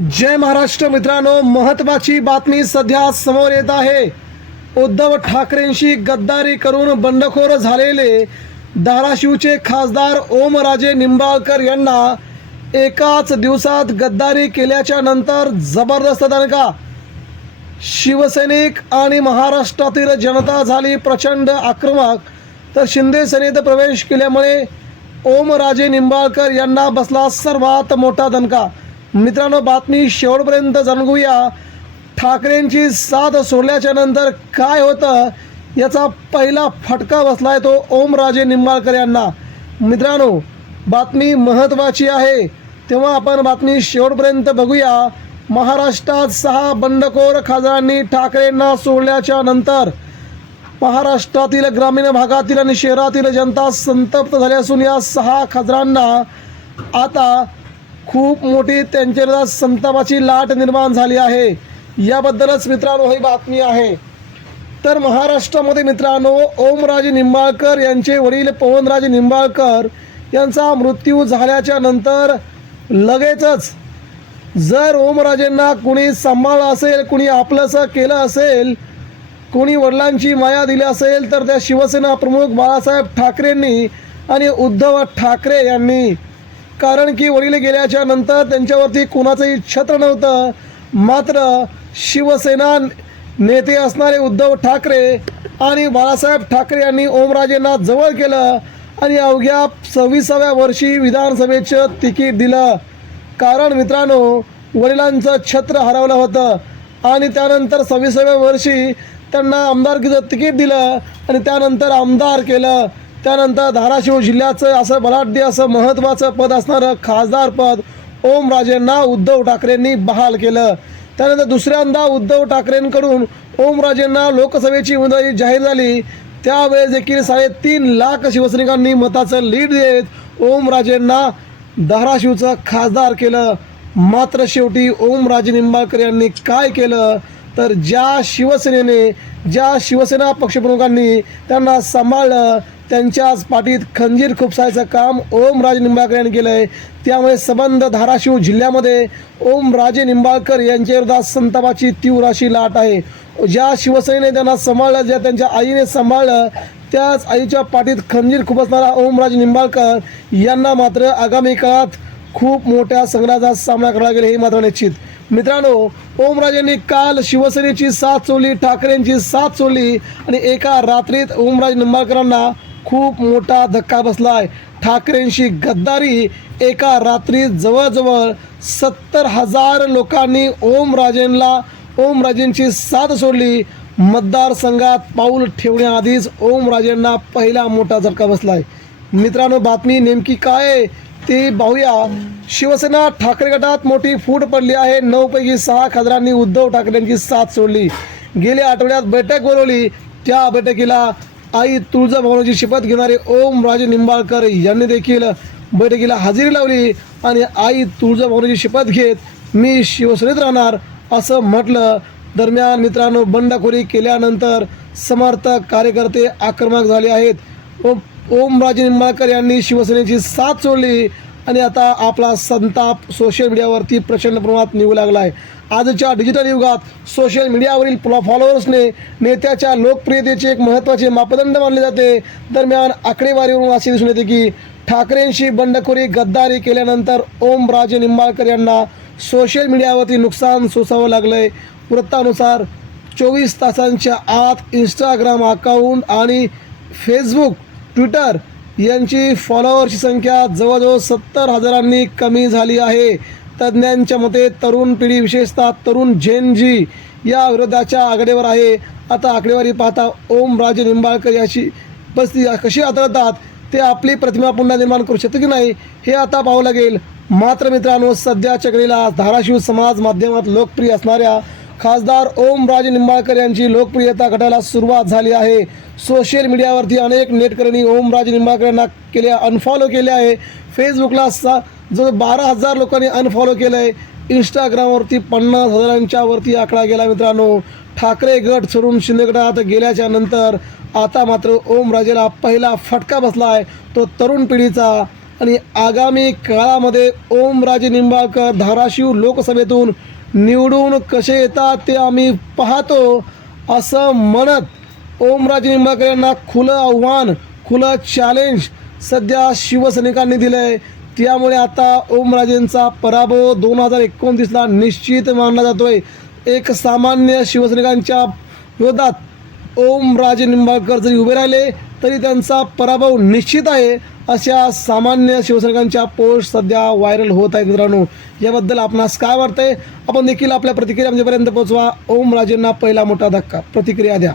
जय महाराष्ट्र मित्रांनो, महत्त्वाची बातमी सध्या समोर येत आहे। उद्धव ठाकरेंशी गद्दारी करून बंडखोर झालेले धाराशिवचे खासदार ओमराजे निंबाळकर यांना एकाच दिवसात गद्दारी केल्याच्या नंतर जबरदस्त दणका। शिवसैनिक आणि महाराष्ट्रातील जनता झाली प्रचंड आक्रमक, तर शिंदे सेनेत प्रवेश केल्यामुळे ओमराजे निंबाळकर यांना बसला सर्वात मोठा दणका। मित्रांनो, बातमी शेवटपर्यंत जाणून घेऊया। ठाकरेंची साथ सोडल्याच्या नंतर काय होतं याचा पहिला फटका बसलाय तो ओमराजे निंबाळकर यांना। मित्रांनो, बातमी महत्त्वाची आहे, तेव्हा आपण बातमी शेवटपर्यंत बघूया। महाराष्ट्रात 6 बंडखोर खासदारांनी ठाकरेंना सोडल्याच्या नंतर महाराष्ट्रातील ग्रामीण भागातील आणि शहरातील जनता संतप्त झाली असून या 6 खासदारांना आता खूप मोठी त्यांच्या संतापाची लाट निर्माण झाली आहे। याबद्दलच मित्रांनो ही बातमी आहे। तर महाराष्ट्रामध्ये मित्रांनो, ओमराजे निंबाळकर यांचे वडील पवनराजे निंबाळकर यांचा मृत्यू झाल्याच्या नंतर लगेचच जर ओमराजेंना कुणी सांभाळलं असेल, कुणी आपलंसं केलं असेल, कुणी वडिलांची माया दिली असेल, तर त्या शिवसेना प्रमुख बाळासाहेब ठाकरेंनी आणि उद्धव ठाकरे यांनी। कारण की वडील गेल्याच्या नंतर त्यांच्यावरती कुणाचंही छत्र नव्हतं, मात्र शिवसेना नेते असणारे उद्धव ठाकरे आणि बाळासाहेब ठाकरे यांनी ओमराजेंना जवळ केलं आणि अवघ्या 26व्या वर्षी विधानसभेचं तिकीट दिलं। कारण मित्रांनो, वडिलांचं छत्र हरवलं होतं आणि त्यानंतर 26व्या वर्षी त्यांना आमदारकीचं तिकीट दिलं आणि त्यानंतर आमदार केलं। त्यानंतर धाराशिव जिल्ह्याचं असं बलाढ्य असं महत्त्वाचं पद असणारं खासदार पद ओमराजेंना उद्धव ठाकरेंनी बहाल केलं। त्यानंतर दुसऱ्यांदा उद्धव ठाकरेंकडून ओमराजेंना लोकसभेची उमेदवारी जाहीर झाली। त्यावेळेस देखील 3.5 लाख शिवसैनिकांनी मताचं लीड देत ओमराजेंना धाराशिवचं खासदार केलं। मात्र शेवटी ओमराजे निंबाळकर यांनी काय केलं तर ज्या शिवसेना पक्षप्रमुखांनी त्यांना सांभाळलं त्यांच्याच पाठीत खंजीर खुपसायचं काम ओमराजे निंबाळकर यांनी केलं आहे। त्यामुळे संबंध धाराशिव जिल्ह्यामध्ये ओमराजे निंबाळकर यांच्या विरोधात संतापाची तीव्र अशी लाट आहे। ज्या शिवसेनेने त्यांना सांभाळलं, ज्या त्यांच्या आईने सांभाळलं, त्याच आईच्या पाठीत खंजीर खुपसणारा ओमराजे निंबाळकर यांना मात्र आगामी काळात खूप मोठ्या संघर्षाचा सामना करावा लागेल हे मात्र निश्चित। मित्रांनो, ओमराजेंनी काल शिवसेनेची साथ सोडली, ठाकरेंची साथ सोडली आणि एका रात्रीत ओमराजे निंबाळकरांना खूप मोठा धक्का बसलाय। ठाकरेंशी गद्दारी, एका रात्रीत जवळजवळ 70,000 लोकांनी ओमराजेंची साथ सोडली। मतदारसंघात पाऊल ठेवण्याआधीच ओमराजेंना पहिला मोठा झटका बसलाय। मित्रांनो, बातमी नेमकी काय आहे ते पाहूया। शिवसेना ठाकरे गटात मोठी फूट पडली आहे। 9 पैकी 6 खासदारांनी उद्धव ठाकरेंची साथ सोडली। गेल्या आठवड्यात बैठक बोलवली, त्या बैठकीला आई तुळजाभवानीची शपथ घेणारे ओमराजे निंबाळकर यांनी देखील बैठकीला हजेरी लावली आणि आई तुळजाभवानीची शपथ घेत मी शिवसेनेत राहणार असं म्हटलं। दरम्यान मित्रांनो, बंडखोरी केल्यानंतर समर्थक कार्यकर्ते आक्रमक झाले आहेत। ओमराजे निंबाळकर यांनी शिवसेनेची साथ सोडली आणि आता आपला संताप सोशल मीडियावरती प्रचंड प्रमाणात निघू लागला आहे। आजच्या डिजिटल युगात सोशल मीडियावरील फॉलोअर्सने नेत्याच्या लोकप्रियतेचे एक महत्त्वाचे मापदंड मानले जाते। दरम्यान आकडेवारीवरून असे दिसून येते की ठाकरेंशी बंडखोरी गद्दारी केल्यानंतर ओमराजे निंबाळकर यांना सोशल मीडियावरती नुकसान सोसावं लागलंय। वृत्तानुसार 24 तासांच्या आत इंस्टाग्राम अकाउंट आणि फेसबुक, ट्विटर यांची फॉलोअरची संख्या जवळजवळ 70,000 कमी झाली आहे। तज्ज्ञांच्या मते तरुण पिढी, विशेषतः तरुण जेन जी या विरोधाच्या आघाडीवर आहे। आता आकडेवारी पाहता ओमराजे निंबाळकर याची परिस्थिती कशी हाताळतात, ते आपली प्रतिमा पुन्हा निर्माण करू शकते की नाही हे आता पाहावं लागेल। मात्र मित्रांनो, सध्याच्या घडीला धाराशिव समाज माध्यमात लोकप्रिय असणाऱ्या खासदार ओमराजे निंबाळकर यांची लोकप्रियता घटायला सुरुवात झाली आहे। सोशल मीडियावरती अनेक नेटकऱ्यांनी ओमराजे निंबाळकर यांना अनफॉलो केले आहे। फेसबुकला जवळ 12,000 लोकांनी अनफॉलो केलं आहे। इंस्टाग्रामवरती 50,000च्या वरती आकडा गेला। मित्रांनो, ठाकरे गट सोडून शिंदे गटात गेल्याच्या नंतर आता मात्र ओमराजेला पहिला फटका बसला आहे, तो तरुण पिढीचा आणि आगामी काळामध्ये ओमराजे निंबाळकर धाराशिव लोकसभेतून निवडून कसे येतात ते आम्ही पाहतो असं म्हणत ओमराजे निंबाळकर यांना खुलं आव्हान, खुलं चॅलेंज सध्या शिवसैनिकांनी दिलं आहे. त्यामुळे आता ओमराजेंचा पराभव 2029ला निश्चित मानला जातोय. एक सामान्य शिवसैनिकांच्या विरोधात ओमराजे निंबाळकर जरी उभे राहिले तरी त्यांचा पराभव निश्चित आहे, अशा सामान्य शिवसैनिकांच्या पोस्ट सध्या व्हायरल होत आहेत. मित्रांनो, याबद्दल आपणास काय वाटतंय? आपण देखील आपल्या प्रतिक्रिया आमच्यापर्यंत पोहोचवा. ओमराजेंना पहिला मोठा धक्का, प्रतिक्रिया द्या.